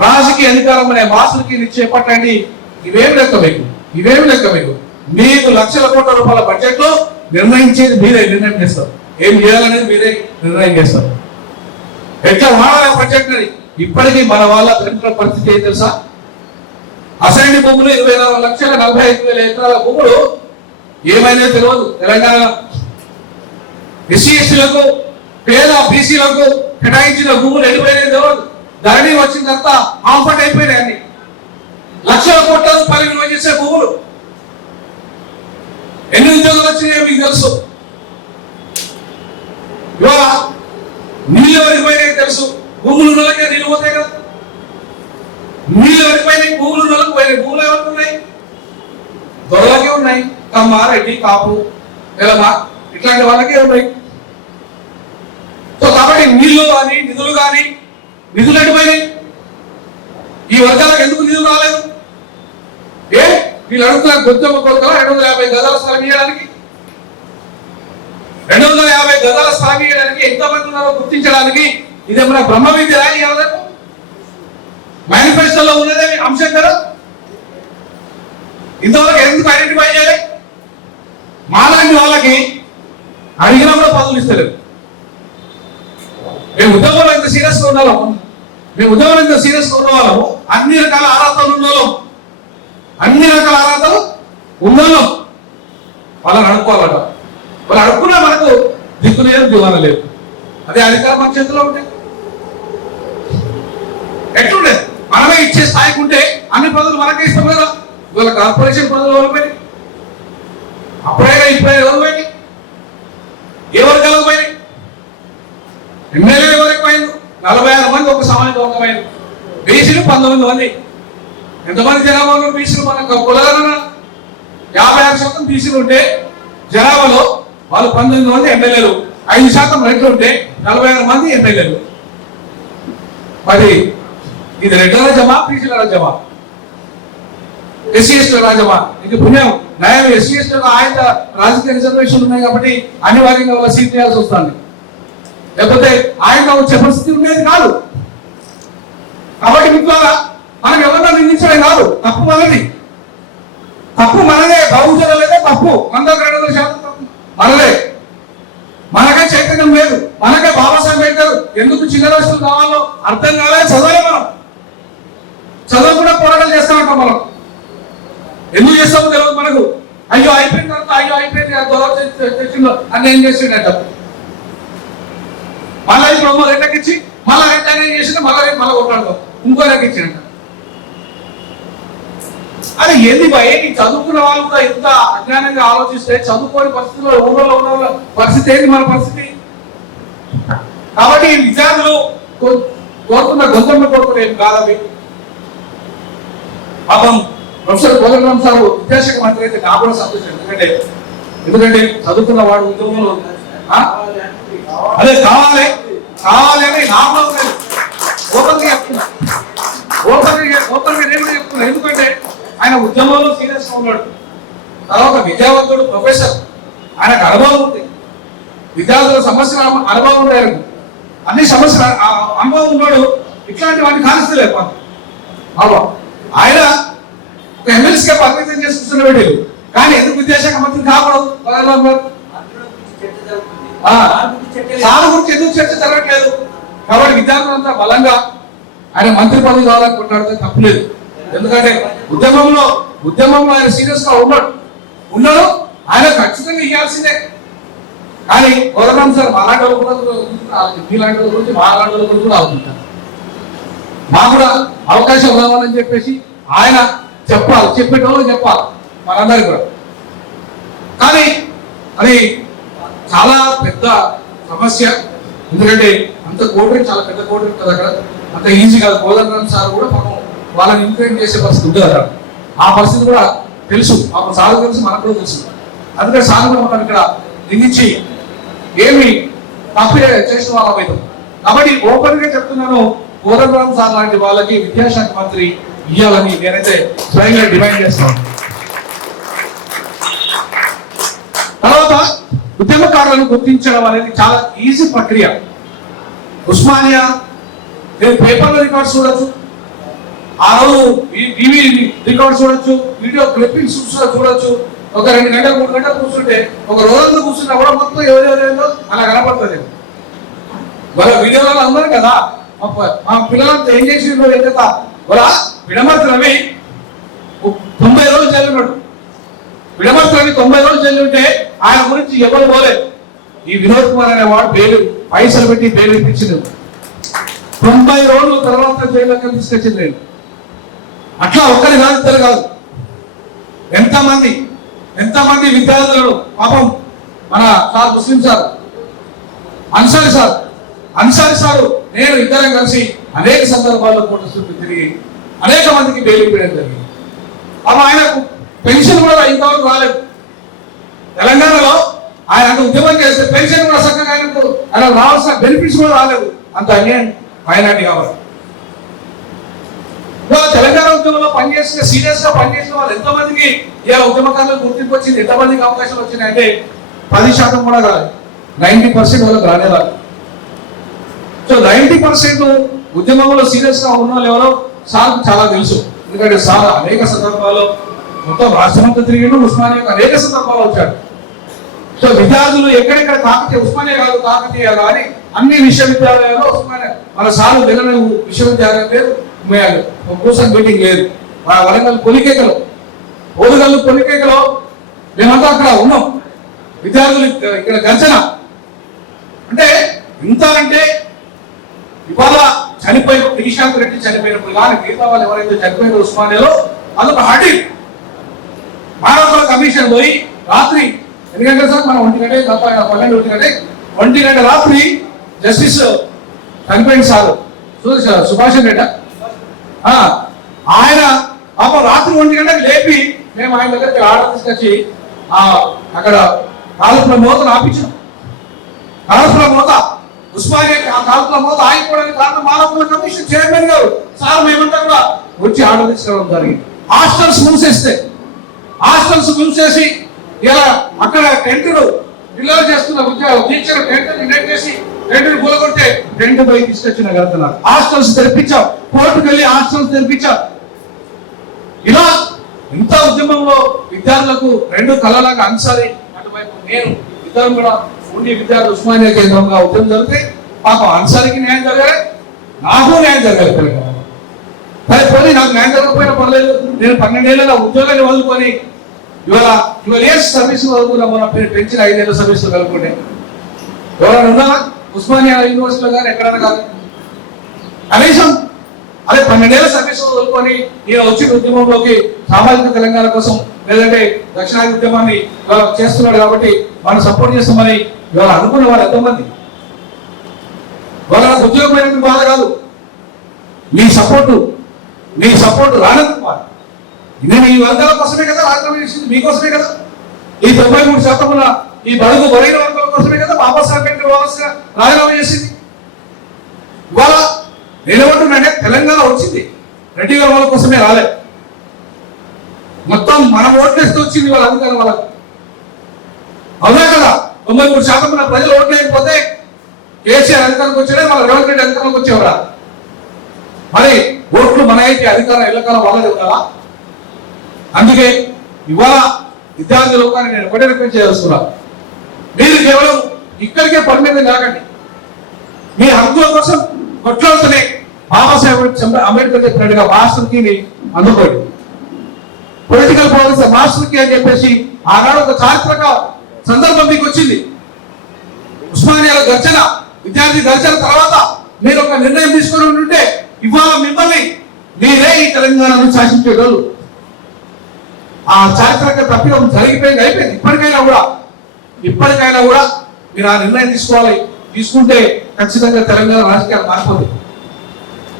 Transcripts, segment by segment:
రాజకీయ అధికారం అనే వాసులకి ఇది చేపట్టండి ఇవేం లెక్క మీకు? ఇవేమి లెక్క మీకు? మీకు లక్షల కోట్ల రూపాయల బడ్జెట్లో నిర్ణయించేది మీరే నిర్ణయం చేస్తారు. ఏం చేయాలనేది మీరే నిర్ణయం చేస్తారు. ఎట్లా వాడాలి బడ్జెట్ అని ఇప్పటికీ మన వాళ్ళ దరిద్ర పరిస్థితి ఏం తెలుసా? అసైన్ భూములు ఇరవై నాలుగు లక్షల నలభై ఐదు వేల ఎకరాల భూములు ఏమైనా తెలియదు. తెలంగాణ ఎస్సీ ఎస్సీలకు పేద బీసీలకు కేటాయించిన భూములు వెళ్ళిపోయినాయి తెలియదు ధరణి వచ్చిన తర్వాత ఆఫర్ అయిపోయినాయి అన్ని. లక్షల కోట్ల రూపాయలు విలువ చేసే భూములు. ఎన్ని ఉద్యోగాలు వచ్చినాయో మీకు తెలుసు. ఇవాళ నీళ్ళు ఎవరికి పోయినాయి తెలుసు. భూములు ఉన్న నీళ్ళు పోతాయి కదా. నీళ్ళు ఎవరిపోయినాయి భూములు ఉన్న వాళ్ళకి పోయినాయి. భూములు ఎవరికి ఉన్నాయి? దొరలకే ఉన్నాయి. కమ్మ రెడ్డి కాపు ఎలా ఇట్లాంటి వాళ్ళకే ఉన్నాయి. సో కాబట్టి నీళ్ళు కానీ నిధులు కానీ నిధులు ఎటుపోయినాయి? ఈ వర్గాలకు ఎందుకు నిధులు రాలేదు? ఏ? వీళ్ళు అడుగుతున్నారు గొంతమ్మ కొడుకుల రెండు వందల యాభై గదాల స్థలం ఇవ్వడానికి. రెండు వందల యాభై గదాల స్థలం ఇవ్వడానికి ఎంతమంది ఉన్నారో గుర్తించడానికి ఇది ఏమైనా బ్రహ్మ విద్య ఇవ్వలేదు మేనిఫెస్టోలో ఉన్నదే అంశం కదా? ఇంతవరకు ఎందుకు ఐడెంటిఫై చేయాలి? మాలాంటి వాళ్ళకి అడిగినప్పుడు పదవులు ఇస్తలేరు మేము ఉద్యోగంలో ఎంత సీరియస్గా ఉన్నాము మేము ఉద్యోగంలో సీరియస్ ఉన్న వాళ్ళము అన్ని రకాల అర్హతలు ఉన్నాలో అన్ని రకాల అర్హతలు ఉన్నాలో వాళ్ళని అడుక్కోవాలట. వాళ్ళు అడుక్కున్నా మనకు దిక్కు లేదు దివాన లేదు. అదే అధికారం మన చేతిలో ఉంటే. ఎట్లుండే? మనమే ఇచ్చే స్థాయికి ఉంటే అన్ని పనులు మనకే ఇస్తాం కదా ఇవాళ కార్పొరేషన్ పనులు ఎవరు పోయినాయి అప్పుడైనా ఇప్పుడైనా ఎవరు పోయినాయి ఏ వర్గాలకు పోయినాయి? ఎమ్మెల్యే ఎవరికి పోయింది నలభై ఆరు ఒక సమయం ఒక బీసీలు పంతొమ్మిది మంది. ఎంతమంది జనాభాలో బీసీలు? మనకు కులగలన యాభై ఆరు శాతం బీసీలు ఉంటే జనాభాలో వాళ్ళు పంతొమ్మిది మంది ఎమ్మెల్యేలు. ఐదు శాతం రెడ్లు ఉంటే నలభై ఆరు మంది ఎమ్మెల్యేలు. మరి ఇది రెడ్ల జమా బీసీల రాజ్యమా? ఎస్సీ ఎస్టీ రాజమా ఇది పుణ్యం. నయం ఎస్సీ ఎస్టీ ఆయన రాజకీయ రిజర్వేషన్ ఉన్నాయి కాబట్టి అనివార్యంగా వాళ్ళ సీట్ చేయాల్సి వస్తుంది. లేకపోతే ఆయన వచ్చే పరిస్థితి ఉండేది కాదు. కాబట్టి మిత్రులారా మనం ఎవరన్నా నిందించడం కాదు తప్పు మనది. తప్పు మనదే బహుజనులదే తప్పు. వంద రెండు వందల శాతం తప్పు. మనదే. మనకే చైతన్యం లేదు. మనకే బాబాసాహెబ్ అంబేద్కర్ ఎందుకు చిన్న రాష్ట్రం కావాలో అర్థం కాలేదు చదవలే మనం. చదవకుండా పోరాటం చేస్తామంటాం మనం. ఎందుకు చేస్తామో తెలియదు మనకు. అయ్యో అయిపోయిన తర్వాత అయ్యో అయిపోయింది ఆ తెచ్చిందో అని ఏం చేసిండట మళ్ళీ ఇప్పుడు ఒమ్మో ఇచ్చి మళ్ళీ రెండు ఆయన ఏం మళ్ళీ రేపు మళ్ళీ కొట్లాడుకో. ఇంకో లెక్క ఇచ్చిండ అరే ఏంది భయ చదువుకున్న వాళ్ళు కూడా ఎంత అజ్ఞానంగా ఆలోచిస్తే చదువుకోని పరిస్థితుల్లో ఊళ్ళో ఉన్న వాళ్ళ పరిస్థితి ఏంది మన పరిస్థితి? కాబట్టి ఈ విద్యార్థులు కోరుతున్న గొంతమ్మ కోరుతున్న ఏం కాదవి పాపం ప్రొఫెసర్ కోదండరామ్ సార్ విద్యాశాఖ మంత్రి అయితే నాకు కూడా సంతోషం ఎందుకంటే ఎందుకంటే చదువుకున్న వాడు ఉద్యోగంలో అదే కావాలి. అని నాకు లేదు. చెప్తున్నా. ఓపెన్గా ఓపెన్గా నేను కూడా చెప్తున్నా. ఎందుకంటే ఆయన ఉద్యమంలో సీరియస్గా ఉన్నాడు. తర్వాత విద్యావంతుడు ప్రొఫెసర్. ఆయనకు అనుభవం ఉంది. విద్యార్థుల సమస్యల అను- అనుభవం ఉంది ఆయనకు. అన్ని సమస్యల ఆ అనుభవం ఉన్నాడు. ఇట్లాంటివన్నీ కానిస్తలేదు మాకు. అవ్వ ఆయన ఒక ఎమ్మెల్సీగా పరిమితం చేసుకున్న వీడు కానీ ఎందుకు విద్యాశాఖ మంత్రి కాకూడదు వరదరావు గురించి ఎందుకు చర్చ జరగట్లేదు? కాబట్టి విద్యార్థులంతా బలంగా ఆయన మంత్రి పదవి కావాలని కొట్లాడితే తప్పులేదు. ఎందుకంటే ఉద్యమంలో ఉద్యమంలో ఆయన సీరియస్గా ఉన్నాడు. ఉన్నాడు ఆయన ఖచ్చితంగా ఇవ్వాల్సిందే. కానీ గౌరవం సార్ మాలాంటి మీలాంటి గురించి మాలాంటి గురించి కూడా అవుతుంటారు మా కూడా అవకాశం ఉన్నామని చెప్పేసి ఆయన చెప్పాలి. చెప్పేటోళ్ళు చెప్పాలి. మనందరికీ కూడా. కానీ అది చాలా పెద్ద సమస్య. ఎందుకంటే అంత కోటరీ చాలా పెద్ద కోటరీ కదా అక్కడ. అంత ఈజీ కాదు. కోదండరామ్ సార్ కూడా మనం వాళ్ళని ఇన్ఫ్లుయెన్స్ చేసే పరిస్థితి ఉంటుంది ఆ పరిస్థితి కూడా తెలుసు. పాపం సార్ తెలుసు మనకు కూడా తెలుసు. అందుకే సార్ కూడా మనం ఇక్కడ నిందించి ఏమి తప్పు చేసిన వాళ్ళం మీద. కాబట్టి ఓపెన్గా చెప్తున్నాను కోదండరామ్ సార్ లాంటి వాళ్ళకి విద్యాశాఖ మంత్రి ఇవ్వాలని నేనైతే స్వయంగా డిమాండ్ చేస్తాను తర్వాత ఉద్యమకారులను గుర్తించడం అనేది చాలా ఈజీ ప్రక్రియ. ఉస్మానియా నేను పేపర్లో రికార్డ్స్ చూడొచ్చు. ఆ రోజు టీవీ చూడొచ్చు వీడియో క్లిప్పింగ్స్ చూడొచ్చు. ఒక రెండు గంటలు మూడు గంటలు కూర్చుంటే ఒక రోజంతా కూర్చున్నా కూడా మొత్తం ఎవరెవరేందో అలా కనపడుతుంది వాళ్ళ వీడియోలలో అందరు కదా మా పిల్లలంతా ఏం చేసి ఎంత వాళ్ళ విడమర్తి రవి తొంభై రోజులు చదివినాడు. విడమర్తి తొంభై రోజులు చెల్లి ఉంటే ఆయన గురించి ఎవరు పోలేదు. ఈ వినోద్ కుమార్ అనే వాడు బెయిల్ పైసలు పెట్టి బెయిల్ ఇప్పించింది తొంభై రోజుల తర్వాత జైల్లోకి తీసుకొచ్చింది నేను. అట్లా ఒక్కరి కాదు ఇద్దరు కాదు. ఎంతమంది ఎంతమంది విద్యార్థులను పాపం మన sir Muslim sir Ansari sir Ansari sir నేను ఇద్దరం కలిసి అనేక సందర్భాల్లో ఫోటో తిరిగి అనేక మందికి బెయిల్ ఇవ్వడం జరిగింది. అప్పుడు ఆయనకు పెన్షన్ కూడా ఇంతవరకు రాలేదు. తెలంగాణలో ఆయన అంత ఉద్యమం చేస్తే పెన్షన్ కూడా చక్కగా ఆయనకు ఆయన రావాల్సిన బెనిఫిట్స్ కూడా రాలేదు. అంత అన్యాయం మైనార్టీ కావాలి ఇవాళ తెలంగాణ ఉద్యమంలో పనిచేసిన సీరియస్గా పనిచేసిన వాళ్ళు ఎంతమందికి ఇలా ఉద్యమకారులకు గుర్తింపు వచ్చింది ఎంతమందికి అవకాశాలు వచ్చినాయి అంటే పది శాతం కూడా కాదు. నైన్టీ పర్సెంట్ వాళ్ళకి రానేవారు సో నైన్టీ పర్సెంట్ ఉద్యమంలో సీరియస్గా ఉన్న వాళ్ళు ఎవరో సార్ చాలా తెలుసు. ఎందుకంటే సార్ అనేక సందర్భాల్లో మొత్తం తిరిగిన తిరిగి ఉస్మానియా అనేక సందర్భాలు వచ్చాడు. సో విద్యార్థులు ఎక్కడెక్కడ కాకతీయ ఉస్మానియా కాదు కాకతీయ కానీ అన్ని విశ్వవిద్యాలయాల్లో ఉస్మానియా మన సార్లు వెళ్ళిన విశ్వవిద్యాలయం లేదు కూర్చొని మీటింగ్ లేదు. మన వరంగల్ పొలికేకలో ఓదుగల్లు పొలికేకలో మేమంతా అక్కడ ఉన్నాం. విద్యార్థులు ఇక్కడ గర్జన అంటే ఇంత అంటే ఇవాళ చనిపోయిన నిశాంత్ రెడ్డి చనిపోయినప్పుడు కానీ మిగతా వాళ్ళు ఎవరైతే చనిపోయిన ఉస్మానియాలో అదొక హడి మానవ కమిషన్ పోయి రాత్రి ఎన్ని గంటలు సార్? మనం ఒంటి గంట తప్ప పన్నెండు ఒంటి గంట ఒంటి గంట రాత్రి జస్టిస్ చనిపోయింది సార్. సు- సుభాష్ రెడ్డి ఆయన పాపం రాత్రి ఒంటి గంటకు లేపి మేము ఆయన దగ్గరికి ఆర్డర్ తీసుకొచ్చి అక్కడ కాలుపుల మోతను ఆపించాం కాలుపుల మోత ఉస్మానియా ఆ కాలుపుల మోత ఆగిపోవడానికి కారణం మానవ కమిషన్ చైర్మన్ గారు. సార్ మేమంతా కూడా వచ్చి ఆర్డర్ తీసుకోవడం జరిగింది. హాస్టల్స్ మూసేస్తే హాస్టల్స్ మూసేసి ఇలా అక్కడ టెంట్లు నిల్వ చేస్తున్న ఉద్యోగ టీచర్ టెంట్ నెట్ చేసి టెంట్ కూలగొట్టే టెంట్ పై తీసుకొచ్చిన కదా హాస్టల్స్ తెరిపించాం. కోర్టుకు వెళ్ళి హాస్టల్స్ తెరిపించాం. ఇలా ఇంత ఉద్యమంలో విద్యార్థులకు రెండు కళలాగా అన్సారి అటువైపు నేను ఇద్దరం కూడా ఉండి విద్యార్థులు ఉస్మానియా కేంద్రంగా ఉద్యమం జరిగితే పాపం అన్సారికి న్యాయం జరగాలి. నాకు న్యాయం జరగాలి తెలంగాణ సరే పోనీ నాకు న్యాయం జరగకపోయినా పర్లేదు. నేను పన్నెండేళ్ళ ఉద్యోగాన్ని వదులుకొని ఇవాళ ఇవాళ ఏ సర్వీస్ వదులుకున్నా మన పెంచిన ఐదేళ్ళ సర్వీసులు కలుపుకుంటే ఎవరైనా ఉన్నారా ఉస్మానియా యూనివర్సిటీలో కానీ ఎక్కడైనా కాదు కనీసం అదే పన్నెండేళ్ళ సర్వీస్ వదులుకొని నేను వచ్చిన ఉద్యమంలోకి సామాజిక తెలంగాణ కోసం లేదంటే దక్షిణాది ఉద్యమాన్ని ఇవాళ చేస్తున్నాడు కాబట్టి మనం సపోర్ట్ చేస్తామని ఇవాళ అనుకున్న వాళ్ళు ఎంతమంది. వాళ్ళ నాకు ఉద్యోగం బాధ కాదు. మీ సపోర్టు మీ సపోర్టు రానందుకు బాధ ఇది మీ వర్గాల కోసమే కదా రాజీనామా చేసింది మీకోసమే కదా? ఈ తొంభై మూడు శాతముల ఈ బడుగు బలైన వర్గాల కోసమే కదా బాబాసాహెబ్ అంబేద్కర్ వారసుగా రాజీనామా చేసింది? ఇవాళ నేనేమంటున్నానే తెలంగాణ వచ్చింది. రెడ్డి వర్గాల వాళ్ళ కోసమే రాలే. మొత్తం మన ఓట్లేస్తే వచ్చింది వాళ్ళ అధికారం వాళ్ళకి. అవునా కదా? తొంభై మూడు శాతం ఉన్న ప్రజలు ఓట్లేకపోతే కేసీఆర్ అధికారంకి వచ్చాడే? వాళ్ళ రేవంత్ రెడ్డి అధికారంకి వచ్చేవారా మరి ఓట్లు మన అయితే అధికారం ఎల్లకాలం వాళ్ళది ఉండాలా అందుకే ఇవాళ విద్యార్థి లోకాన్ని నేను ఒకటే రిక్వెస్ట్ చేస్తున్నా. మీరు కేవలం ఇక్కడికే పరిమితం కాకండి మీ హక్కుల కోసం కొట్లాడుతూనే బాబాసాహెబ్ అంబేద్కర్ చెప్పినట్టుగా మాస్టర్కి అందుకోండి. పొలిటికల్ పాలసీ మాస్టర్కి అని చెప్పేసి ఆనాడు ఒక చారిత్రక సందర్భం మీకు వచ్చింది. ఉస్మానియాల గర్జన విద్యార్థి గర్జన తర్వాత మీరు ఒక నిర్ణయం తీసుకుని ఉంటే ఇవాళ మిమ్మల్ని మీరే ఈ తెలంగాణను శాసించేటోళ్ళు. ఆ చారిత్రక తప్పిదం జరిగిపోయింది అయిపోయింది. ఇప్పటికైనా కూడా ఇప్పటికైనా కూడా మీరు ఆ నిర్ణయం తీసుకోవాలి. తీసుకుంటే ఖచ్చితంగా తెలంగాణ రాజకీయాలు మారిపోతాయి.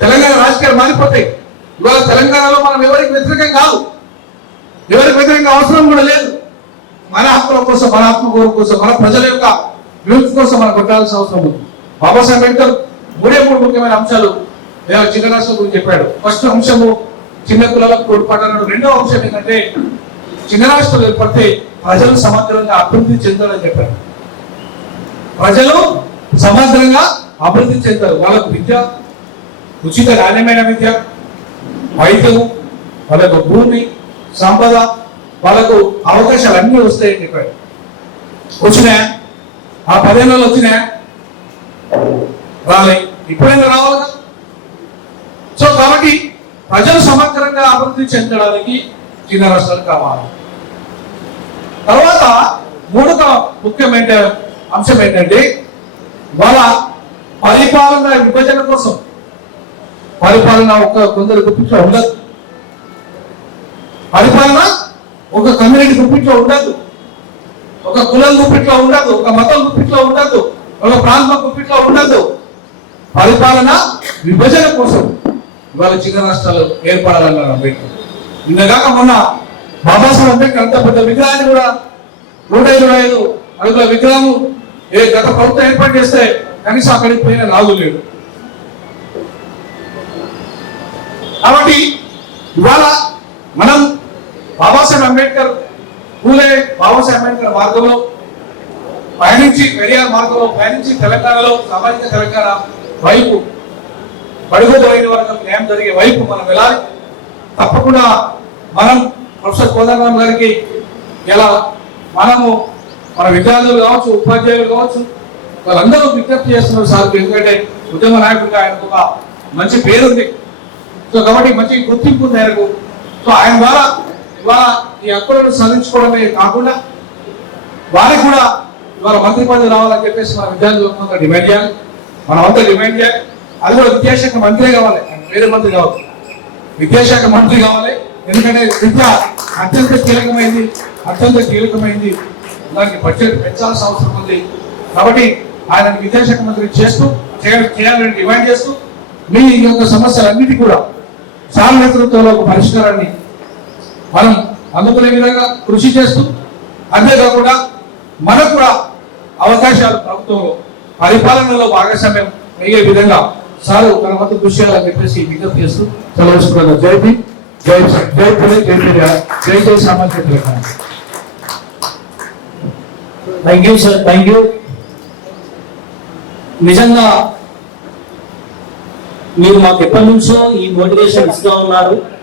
తెలంగాణ రాజకీయాలు మారిపోతాయి. ఇవాళ తెలంగాణలో మనం ఎవరికి వ్యతిరేకం కాదు. ఎవరికి వ్యతిరేకంగా అవసరం కూడా లేదు. మన హక్కుల కోసం మన ఆత్మగౌరవం కోసం మన ప్రజల యొక్క విముక్తి కోసం మనం కొట్టాల్సిన అవసరం ఉంది. బాబాసాహెబ్ అంబేద్కర్ మూడే మూడు ముఖ్యమైన అంశాలు చిన్న రాష్ట్రం గురించి చెప్పాడు. ఫస్ట్ అంశము చిన్న కులాలకు తోడ్పడ్డాడు రెండో అంశం ఏంటంటే చిన్న రాష్ట్రాలు ఏర్పడితే ప్రజలు సమగ్రంగా అభివృద్ధి చెందాలని చెప్పారు. ప్రజలు సమగ్రంగా అభివృద్ధి చెందారు. వాళ్ళకు విద్య ఉచిత నాణ్యమైన విద్య వైద్యము వాళ్ళకు భూమి సంపద వాళ్ళకు అవకాశాలు అన్నీ వస్తాయని చెప్పారు. వచ్చినాయా ఆ పదేళ్ళు వచ్చినాయా రాలే. ఇప్పుడైనా రావాలి సో కాబట్టి అభివృద్ధి చెందడానికి చిన్న రాష్ట్రాలు కావాలి. తర్వాత మూడవ ముఖ్యమైన అంశం ఏంటంటే వాళ్ళ పరిపాలన విభజన కోసం. పరిపాలన ఒక కొందరు గుప్పిట్లో ఉండదు. పరిపాలన ఒక కమ్యూనిటీ గుప్పిట్లో ఉండదు. ఒక కులం గుప్పిట్లో ఉండదు. ఒక మతం గుప్పిట్లో ఉండదు. ఒక ప్రాంతం గుప్పిట్లో ఉండదు. పరిపాలన విభజన కోసం. ఇవాళ చిన్న రాష్ట్రాలు ఏర్పడాలన్నారు అంబేద్కర్. నిన్నగాక మొన్న బాబాసాహెబ్ అంబేద్కర్ అంత పెద్ద విగ్రహాన్ని కూడా నూట ఇరవై ఐదు అడుగుల విగ్రహం ఏ గత ప్రభుత్వం ఏర్పాటు చేస్తే కనీసం అక్కడికి పోయిన రాదు లేడు. కాబట్టి ఇవాళ మనం బాబాసాహెబ్ అంబేద్కర్ పూలే బాబాసాహెబ్ అంబేద్కర్ మార్గంలో పయనించి పెరియార్ మార్గంలో పయనించి తెలంగాణలో సామాజిక తెలంగాణ వైపు బడుగు వర్గం న్యాయం జరిగే వైపు మనం వెళ్ళాలి. తప్పకుండా మనం ప్రొఫెసర్ కోదండరామ్ గారికి ఎలా మనము మన విద్యార్థులు కావచ్చు ఉపాధ్యాయులు కావచ్చు వాళ్ళందరూ విజ్ఞప్తి చేస్తున్నారు సార్. ఎందుకంటే ఉద్యమ నాయకుడిగా ఆయనకు ఒక మంచి పేరుంది. సో కాబట్టి మంచి గుర్తింపు ఉంది ఆయనకు. సో ఆయన ద్వారా ఇవాళ ఈ హక్కులను సాధించుకోవడమే కాకుండా వారికి కూడా ఇవాళ మంత్రి పదవి రావాలని చెప్పేసి మన విద్యార్థులు డిమాండ్ చేయాలి. మనం అంతా డిమాండ్ చేయాలి. అది కూడా విద్యాశాఖ మంత్రి కావాలి. వేరే మంత్రి కావాలి విద్యాశాఖ మంత్రి కావాలి. ఎందుకంటే విద్య అత్యంత కీలకమైంది. అత్యంత కీలకమైంది. దానికి బడ్జెట్ పెంచాల్సిన అవసరం ఉంది. కాబట్టి ఆయన విద్యాశాఖ మంత్రి చేస్తూ చేయాలని డిమాండ్ చేస్తూ మీ యొక్క సమస్యలన్నిటి కూడా సార్ నేతృత్వంలో ఒక పరిష్కారాన్ని మనం అందుకునే విధంగా కృషి చేస్తూ అంతేకాకుండా మనకు కూడా అవకాశాలు ప్రభుత్వంలో పరిపాలనలో భాగస్వామ్యం అయ్యే విధంగా సారు మన వంతు కృషి చేయాలని చెప్పేసి విజ్ఞప్తి చేస్తూ సెలవుస్తున్నాను. జై భీమ్ జై జై పులే జై పెరియార్ జై జై సామాజిక thank you sir thank you నిజంగా మీరు మాకు ఎప్పటి నుంచో ఈ మోటివేషన్ ఇస్తూ ఉన్నారు.